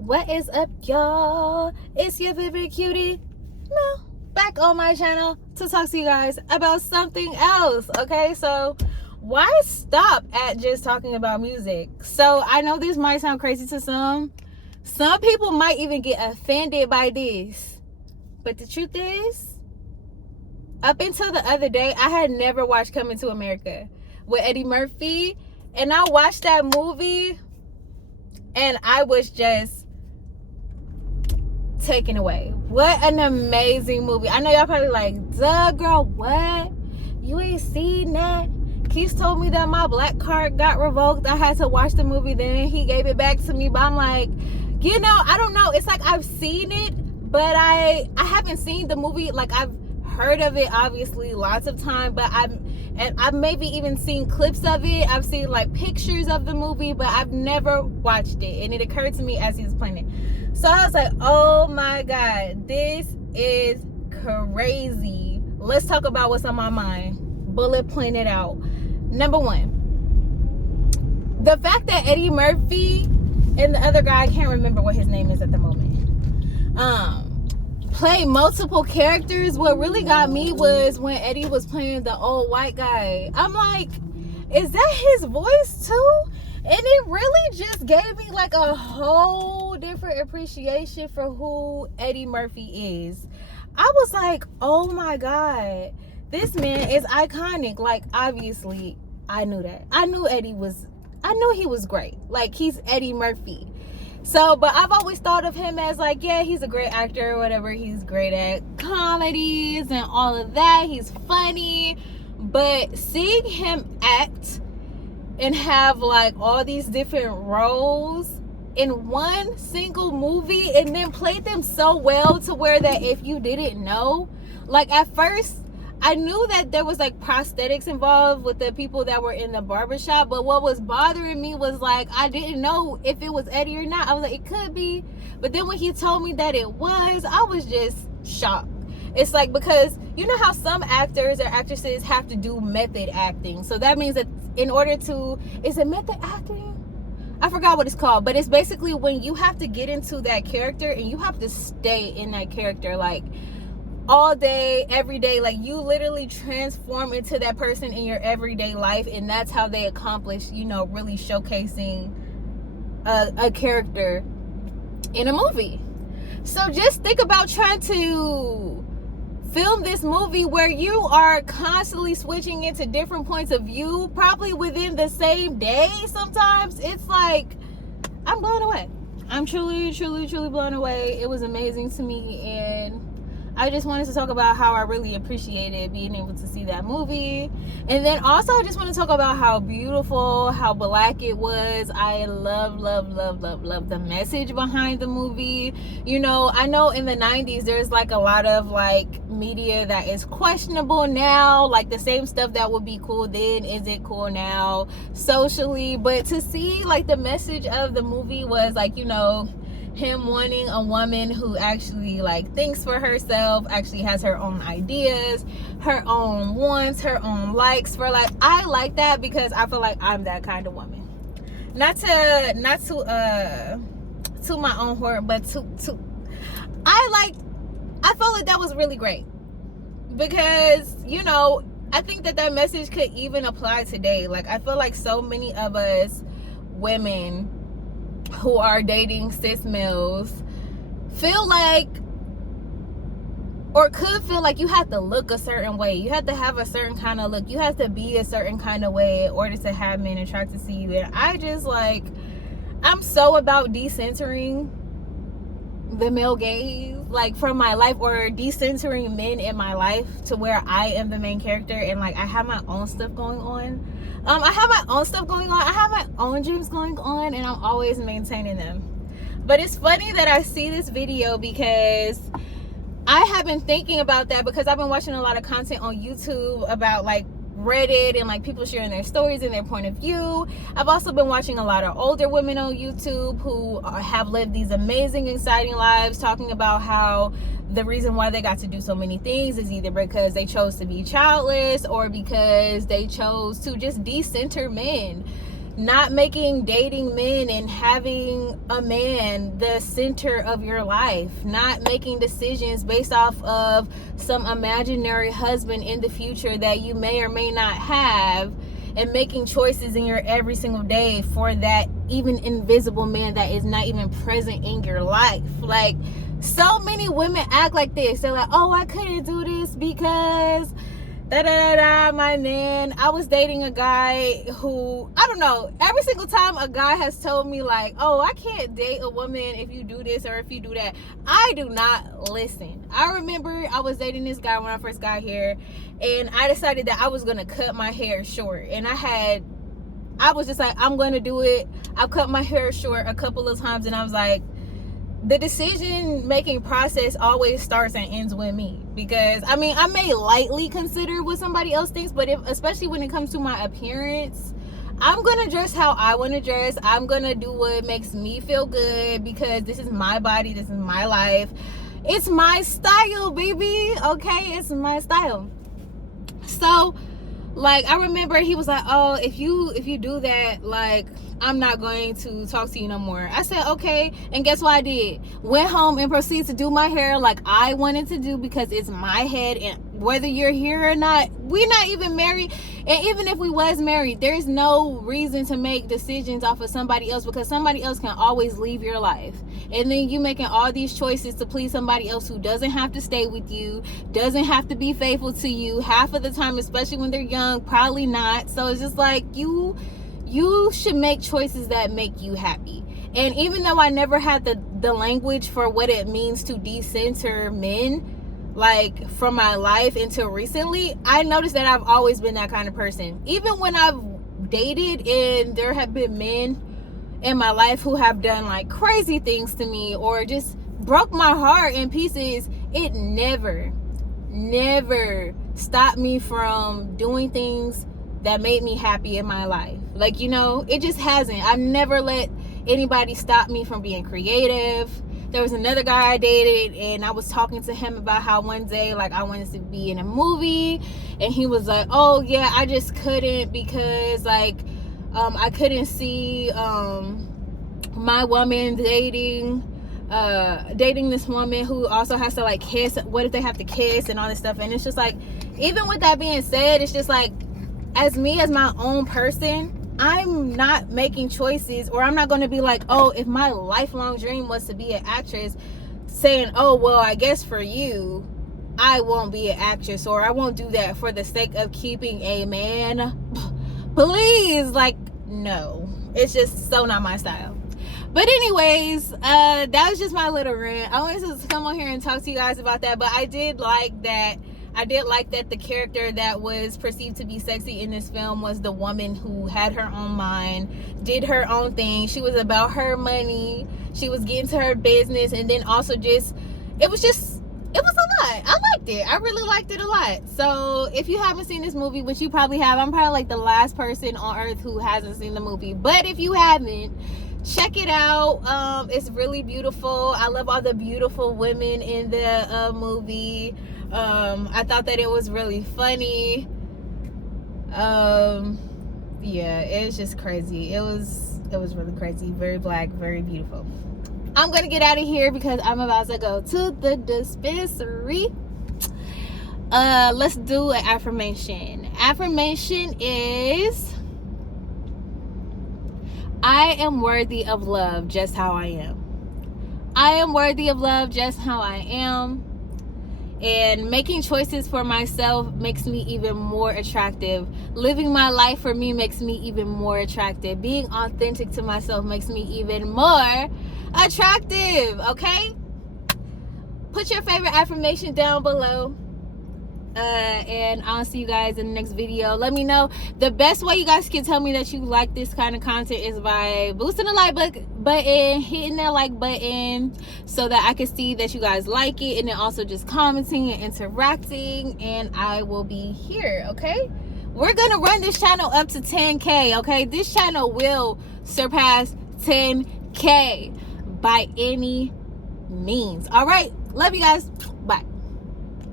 What is up, y'all? It's your favorite cutie, Mel, back on my channel to talk to you guys about something else. Okay, so why stop at just talking about music? So I know this might sound crazy to some people might even get offended by this, but the truth is, up until the other day, I had never watched Coming to America with Eddie Murphy, and I watched that movie and I was just taken away. What an amazing movie. I know y'all probably like, duh, girl, what? You ain't seen that? Keith told me that my black card got revoked. I had to watch the movie, then he gave it back to me. But I'm like, I don't know. It's like I've seen it, but I haven't seen the movie. Like, I've heard of it obviously lots of time, but I've maybe even seen clips of it. I've seen like pictures of the movie, but I've never watched it. And it occurred to me as he was playing it. So I was like, oh my God, this is crazy. Let's talk about what's on my mind. Bullet pointed out. Number one, the fact that Eddie Murphy and the other guy, I can't remember what his name is at the moment, play multiple characters. What really got me was when Eddie was playing the old white guy. I'm like, is that his voice too? And it really just gave me like a whole different appreciation for who Eddie Murphy is. I was like, oh my God, this man is iconic. Like, obviously, I knew that. I knew he was great. Like, he's Eddie Murphy. So, but I've always thought of him as like, yeah, he's a great actor or whatever. He's great at comedies and all of that. He's funny. But seeing him act and have like all these different roles in one single movie and then play them so well to where that if you didn't know, like at first I knew that there was like prosthetics involved with the people that were in the barbershop, but what was bothering me was like I didn't know if it was Eddie or not. I was like, it could be, but then when he told me that it was, I was just shocked. It's like, because you know how some actors or actresses have to do method acting, so that means that in order to, is it method acting? I forgot what it's called, but it's basically when you have to get into that character and you have to stay in that character like all day, every day. Like, you literally transform into that person in your everyday life, and that's how they accomplish, really showcasing a character in a movie. So just think about trying to film this movie where you are constantly switching into different points of view, probably within the same day. Sometimes it's like, I'm blown away. I'm truly blown away. It was amazing to me, and I just wanted to talk about how I really appreciated being able to see that movie. And then also I just want to talk about how beautiful, how black it was. I love the message behind the movie. I know in the 90s there's like a lot of like media that is questionable now. Like the same stuff that would be cool then isn't cool now socially. But to see like the message of the movie was like, him wanting a woman who actually like thinks for herself, actually has her own ideas, her own wants, her own likes. For like, I like that because I feel like I'm that kind of woman. Not to my own horror, but I felt like that was really great because I think that message could even apply today. Like, I feel like so many of us women who are dating cis males feel like, or could feel like, you have to look a certain way, you have to have a certain kind of look, you have to be a certain kind of way in order to have men attracted to you. And I just like, I'm so about decentering the male gaze like from my life, or decentering men in my life to where I am the main character and like I have my own stuff going on. I have my own stuff going on. I have my own dreams going on, and I'm always maintaining them. But it's funny that I see this video because I have been thinking about that, because I've been watching a lot of content on YouTube about like Reddit and like people sharing their stories and their point of view. I've also been watching a lot of older women on YouTube who have lived these amazing, exciting lives, talking about how the reason why they got to do so many things is either because they chose to be childless or because they chose to just decenter men. not making dating men and having a man the center of your life, not making decisions based off of some imaginary husband in the future that you may or may not have, and making choices in your every single day for that even invisible man that is not even present in your life. Like, so many women act like this. They're like, oh, I couldn't do this because my man. I was dating a guy who, I don't know, every single time a guy has told me like, oh, I can't date a woman if you do this or if you do that, I do not listen. I remember I was dating this guy when I first got here, and I decided that I was gonna cut my hair short, and I was just like, I'm gonna do it. I cut my hair short a couple of times, and I was like, the decision making process always starts and ends with me. Because I mean, I may lightly consider what somebody else thinks, but especially when it comes to my appearance, I'm gonna dress how I want to dress. I'm gonna do what makes me feel good, because this is my body, this is my life, it's my style, baby. Okay, it's my style. So like, I remember he was like, oh, if you do that, like, I'm not going to talk to you no more. I said, okay. And guess what I did? Went home and proceeded to do my hair like I wanted to do, because it's my head. And whether you're here or not, we're not even married. And even if we was married, there's no reason to make decisions off of somebody else, because somebody else can always leave your life. And then you making all these choices to please somebody else who doesn't have to stay with you, doesn't have to be faithful to you half of the time, especially when they're young, probably not. So it's just like, you should make choices that make you happy. And even though I never had the language for what it means to decenter men, like, from my life until recently, I noticed that I've always been that kind of person. Even when I've dated and there have been men in my life who have done like crazy things to me or just broke my heart in pieces, it never stopped me from doing things that made me happy in my life. Like, you know, it just hasn't. I've never let anybody stop me from being creative. There was another guy I dated, and I was talking to him about how one day, like, I wanted to be in a movie, and he was like, oh yeah, I just couldn't, because like I couldn't see my woman dating this woman who also has to like kiss. What if they have to kiss and all this stuff? And it's just like, even with that being said, it's just like, as me, as my own person, I'm not making choices, or I'm not going to be like, oh, if my lifelong dream was to be an actress, saying, oh, well, I guess for you, I won't be an actress, or I won't do that for the sake of keeping a man. Please, like, no. It's just so not my style. But anyways, that was just my little rant. I wanted to come on here and talk to you guys about that, but I did like that the character that was perceived to be sexy in this film was the woman who had her own mind, did her own thing. She was about her money. She was getting to her business, and then also it was a lot. I liked it. I really liked it a lot. So if you haven't seen this movie, which you probably have, I'm probably like the last person on earth who hasn't seen the movie. But if you haven't, check it out. It's really beautiful. I love all the beautiful women in the movie. I thought that it was really funny. Yeah, it's just crazy. It was really crazy. Very black, very beautiful. I'm gonna get out of here because I'm about to go to the dispensary. Let's do an affirmation. Affirmation is, I am worthy of love just how I am. I am worthy of love just how I am. And making choices for myself makes me even more attractive. Living my life for me makes me even more attractive. Being authentic to myself makes me even more attractive. Okay? Put your favorite affirmation down below. And I'll see you guys in the next video. Let me know. The best way you guys can tell me that you like this kind of content is by boosting the like button, hitting that like button so that I can see that you guys like it, and then also just commenting and interacting, and I will be here. Okay, we're gonna run this channel up to 10K. Okay, this channel will surpass 10K by any means. All right, love you guys. Bye.